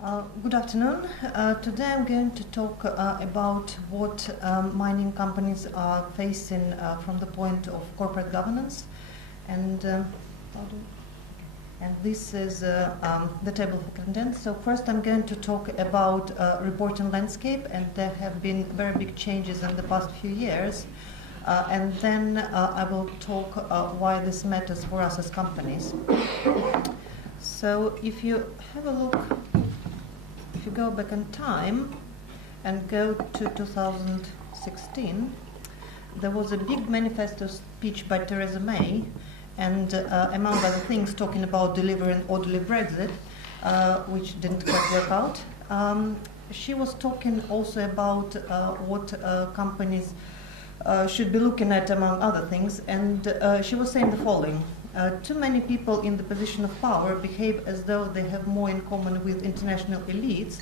Good afternoon. Today I'm going to talk about what mining companies are facing from the point of corporate governance, and this is the table of contents. So first I'm going to talk about reporting landscape, and there have been very big changes in the past few years, and then I will talk why this matters for us as companies. So if you have a look, if you go back in time and go to 2016, there was a big manifesto speech by Theresa May, and among other things talking about delivering orderly Brexit, which didn't quite work out. She was talking also about what companies should be looking at, among other things, and she was saying the following. Too many people in the position of power behave as though they have more in common with international elites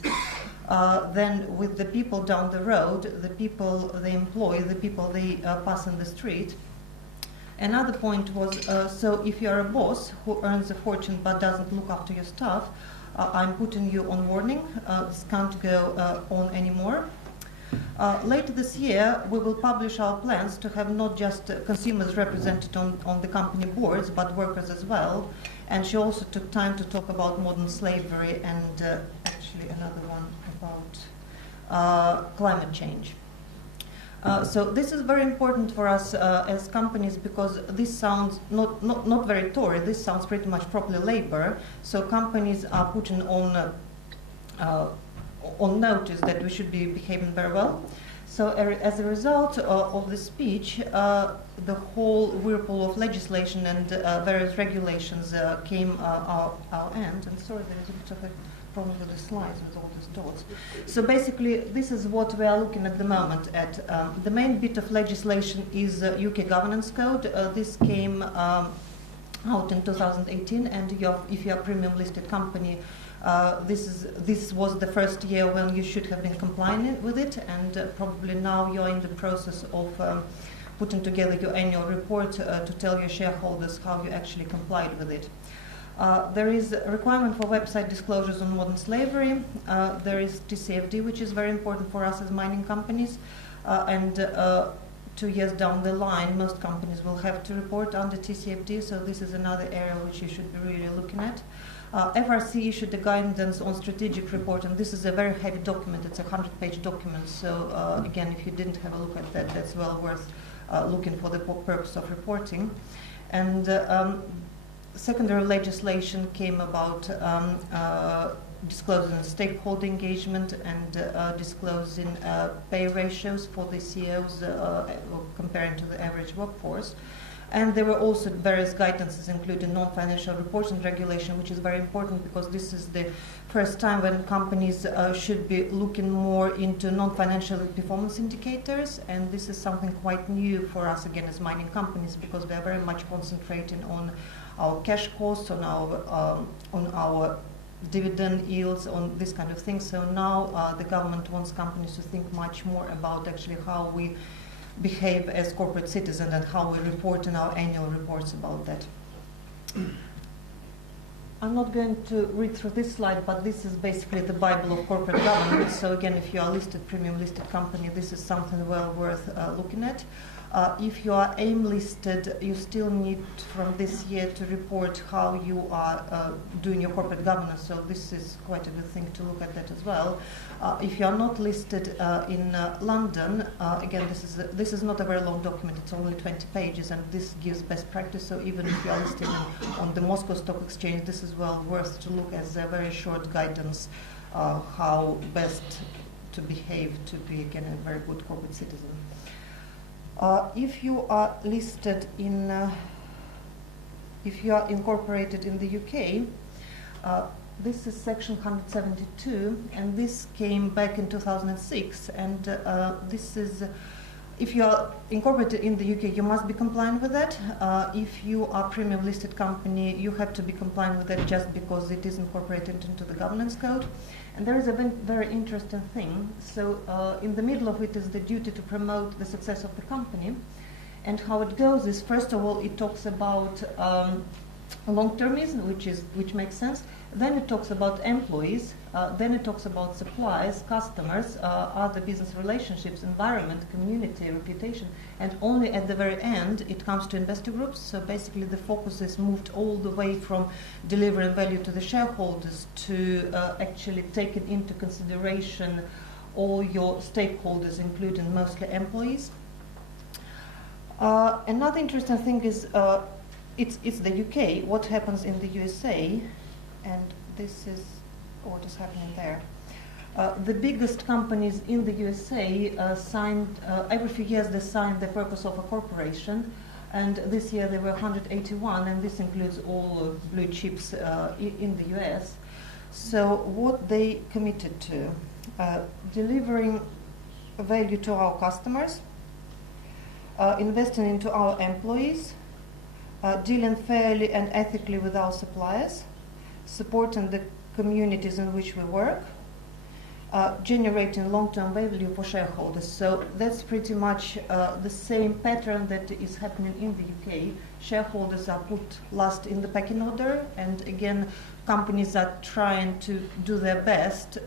than with the people down the road, the people they employ, the people they pass in the street. Another point was, so if you are a boss who earns a fortune but doesn't look after your staff, I'm putting you on warning. This can't go on anymore. Later this year, we will publish our plans to have not just consumers represented on the company boards, but workers as well. And she also took time to talk about modern slavery and actually another one about climate change. So this is very important for us as companies, because this sounds not very Tory. This sounds pretty much properly Labour. So companies are putting on notice that we should be behaving very well. So as a result of the speech, the whole whirlpool of legislation and various regulations came our end. And sorry, there is a bit of a problem with the slides with all these dots. So basically, this is what we are looking at the moment at. The main bit of legislation is UK Governance Code. This came out in 2018, and if you are a premium listed company, this was the first year when you should have been complying with it, and probably now you're in the process of putting together your annual report to tell your shareholders how you actually complied with it. There is a requirement for website disclosures on modern slavery. There is TCFD, which is very important for us as mining companies, and 2 years down the line, most companies will have to report under TCFD, so this is another area which you should be really looking at. FRC issued the guidance on strategic reporting. This is a very heavy document. It's a 100-page document. So again, if you didn't have a look at that, that's well worth looking for the purpose of reporting. And secondary legislation came about disclosing stakeholder engagement and disclosing pay ratios for the CEOs comparing to the average workforce. And there were also various guidances, including non-financial reporting regulation, which is very important because this is the first time when companies should be looking more into non-financial performance indicators. And this is something quite new for us, again, as mining companies, because we are very much concentrating on our cash costs, on our dividend yields, on this kind of thing. So now the government wants companies to think much more about actually how we behave as corporate citizens and how we report in our annual reports about that. I'm not going to read through this slide, but this is basically the Bible of corporate governance. So again, if you are a listed, premium listed company, this is something well worth looking at. If you are AIM listed, you still need from this year to report how you are doing your corporate governance. So this is quite a good thing to look at that as well. If you are not listed in London, again, this is not a very long document. It's only 20 pages, and this gives best practice. So even if you are listed on the Moscow Stock Exchange, this is well worth to look as a very short guidance how best to behave to be, again, a very good corporate citizen. If you are listed in, if you are incorporated in the UK, this is section 172, and this came back in 2006, and this is, if you are incorporated in the UK, you must be compliant with that. If you are a premium listed company, you have to be compliant with that just because it is incorporated into the governance code. And there is a very interesting thing. So in the middle of it is the duty to promote the success of the company. And how it goes is, first of all, it talks about long-termism, which makes sense. Then it talks about employees. Then it talks about suppliers, customers, other business relationships, environment, community, reputation, and only at the very end it comes to investor groups. So basically the focus is moved all the way from delivering value to the shareholders to actually taking into consideration all your stakeholders, including mostly employees. Another interesting thing is it's the UK. What happens in the USA, and this is what is happening there. The biggest companies in the USA signed, every few years they sign the purpose of a corporation, and this year there were 181, and this includes all blue chips in the US. So what they committed to, delivering value to our customers, investing into our employees, dealing fairly and ethically with our suppliers, supporting the communities in which we work, generating long-term value for shareholders. So that's pretty much the same pattern that is happening in the UK. Shareholders are put last in the pecking order, and again, companies are trying to do their best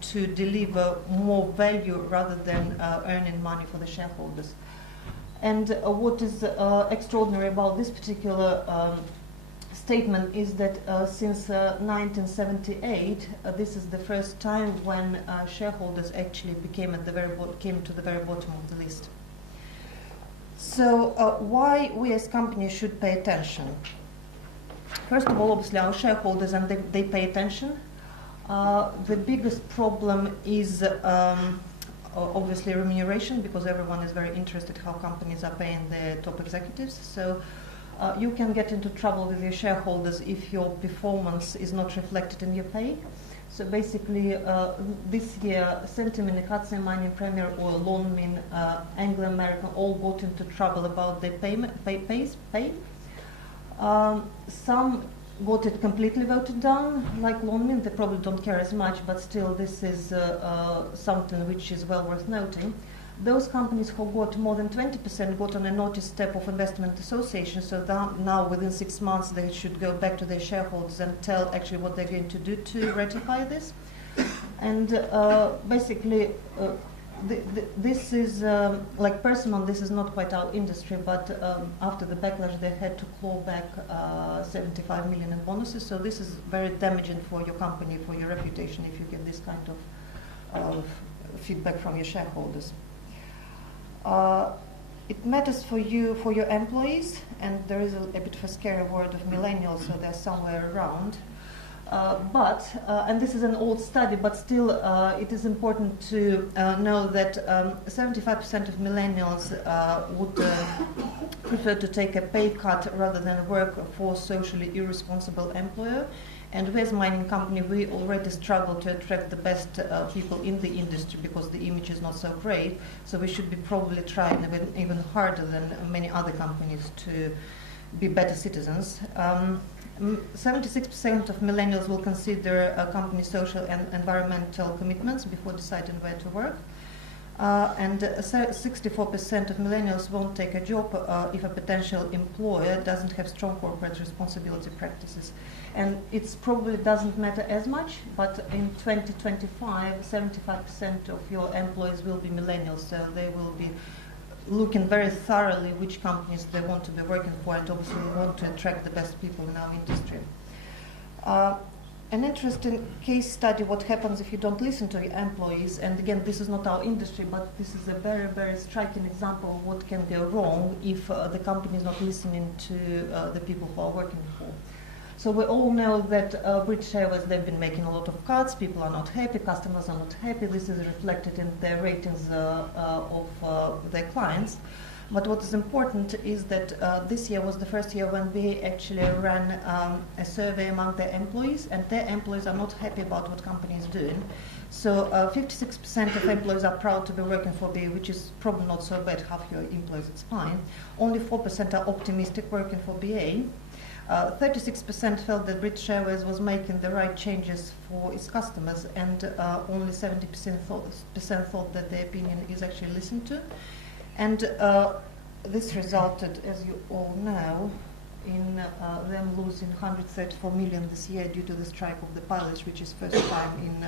to deliver more value rather than earning money for the shareholders. And what is extraordinary about this particular statement is that since 1978, this is the first time when shareholders actually came to the very bottom of the list. So why we as companies should pay attention? First of all, obviously our shareholders, and they pay attention. The biggest problem is obviously remuneration, because everyone is very interested how companies are paying their top executives. So you can get into trouble with your shareholders if your performance is not reflected in your pay. So basically, this year, Centamin, Eurasia Mining, Premier Oil, Lonmin, Anglo American all got into trouble about their pay. Some got it completely voted down, like Lonmin. They probably don't care as much, but still this is something which is well worth noting. Those companies who got more than 20% got on a notice step of investment association, so now within 6 months they should go back to their shareholders and tell actually what they're going to do to rectify this. And basically this is, like Persimmon, this is not quite our industry, but after the backlash they had to claw back 75 million in bonuses, so this is very damaging for your company, for your reputation, if you get this kind of feedback from your shareholders. It matters for you, for your employees, and there is a bit of a scary word of millennials, so they're somewhere around. And this is an old study, but still it is important to know that 75% of millennials would prefer to take a pay cut rather than work for a socially irresponsible employer. And we as a mining company, we already struggle to attract the best people in the industry because the image is not so great. So we should be probably trying even harder than many other companies to be better citizens. 76% of millennials will consider a company's social and environmental commitments before deciding where to work. And 64% of millennials won't take a job if a potential employer doesn't have strong corporate responsibility practices. And it probably doesn't matter as much, but in 2025, 75% of your employees will be millennials, so they will be looking very thoroughly which companies they want to be working for, and obviously we want to attract the best people in our industry. An interesting case study, what happens if you don't listen to your employees, and again this is not our industry, but this is a very, very striking example of what can go wrong if the company is not listening to the people who are working for. So we all know that British Airways, they've been making a lot of cuts, people are not happy, customers are not happy, this is reflected in their ratings of their clients. But what is important is that this year was the first year when we actually ran a survey among their employees, and their employees are not happy about what company is doing. So 56% of employees are proud to be working for BA, which is probably not so bad, half your employees, it's fine. Only 4% are optimistic working for BA. 36% felt that British Airways was making the right changes for its customers, and only 70% thought that their opinion is actually listened to. And this resulted, as you all know, in them losing 134 million this year due to the strike of the pilots, which is first time in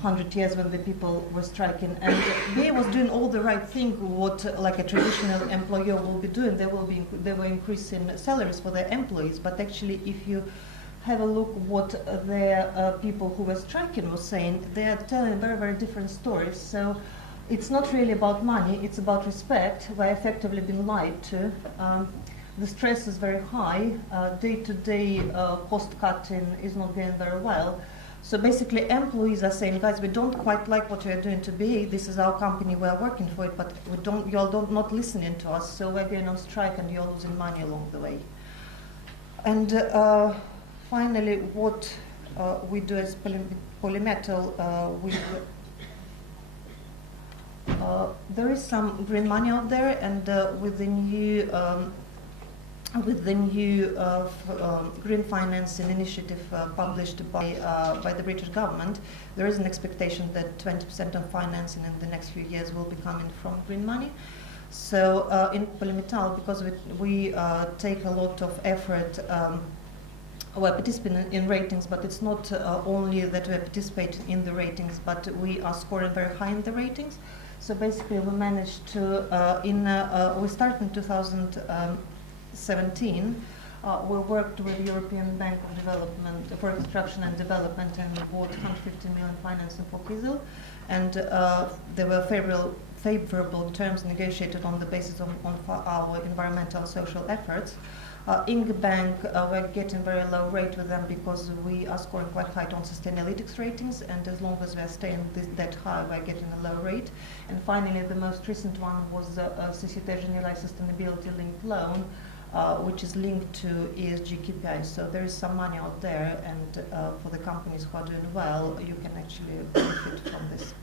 100 years when the people were striking. And they was doing all the right thing, what like a traditional employer will be doing. They were increasing salaries for their employees, but actually if you have a look what the people who were striking were saying, they are telling very, very different stories. So it's not really about money, it's about respect. We're effectively being lied to. The stress is very high. Day-to-day cost cutting is not going very well. So basically employees are saying, guys, we don't quite like what you're doing to BA. This is our company, we are working for it, but you're not listening to us, so we're going on strike and you're losing money along the way. And finally, what we do as Polymetal, there is some green money out there, and with the new green financing initiative published by the British government, there is an expectation that 20% of financing in the next few years will be coming from green money. So in Polymetal, because we take a lot of effort, we're participating in ratings, but it's not only that we're participating in the ratings, but we are scoring very high in the ratings. So basically we managed to, we started in 2017, we worked with the European Bank of Development for Construction and Development and bought 150 million financing for Kizil, and there were favorable terms negotiated on the basis of our environmental and social efforts. Bank, we're getting very low rate with them because we are scoring quite high on Sustainalytics ratings, and as long as we're staying that high, we're getting a low rate. And finally, the most recent one was the Société Générale Sustainability Linked Loan, which is linked to ESG KPIs. So there is some money out there, and for the companies who are doing well, you can actually benefit from this.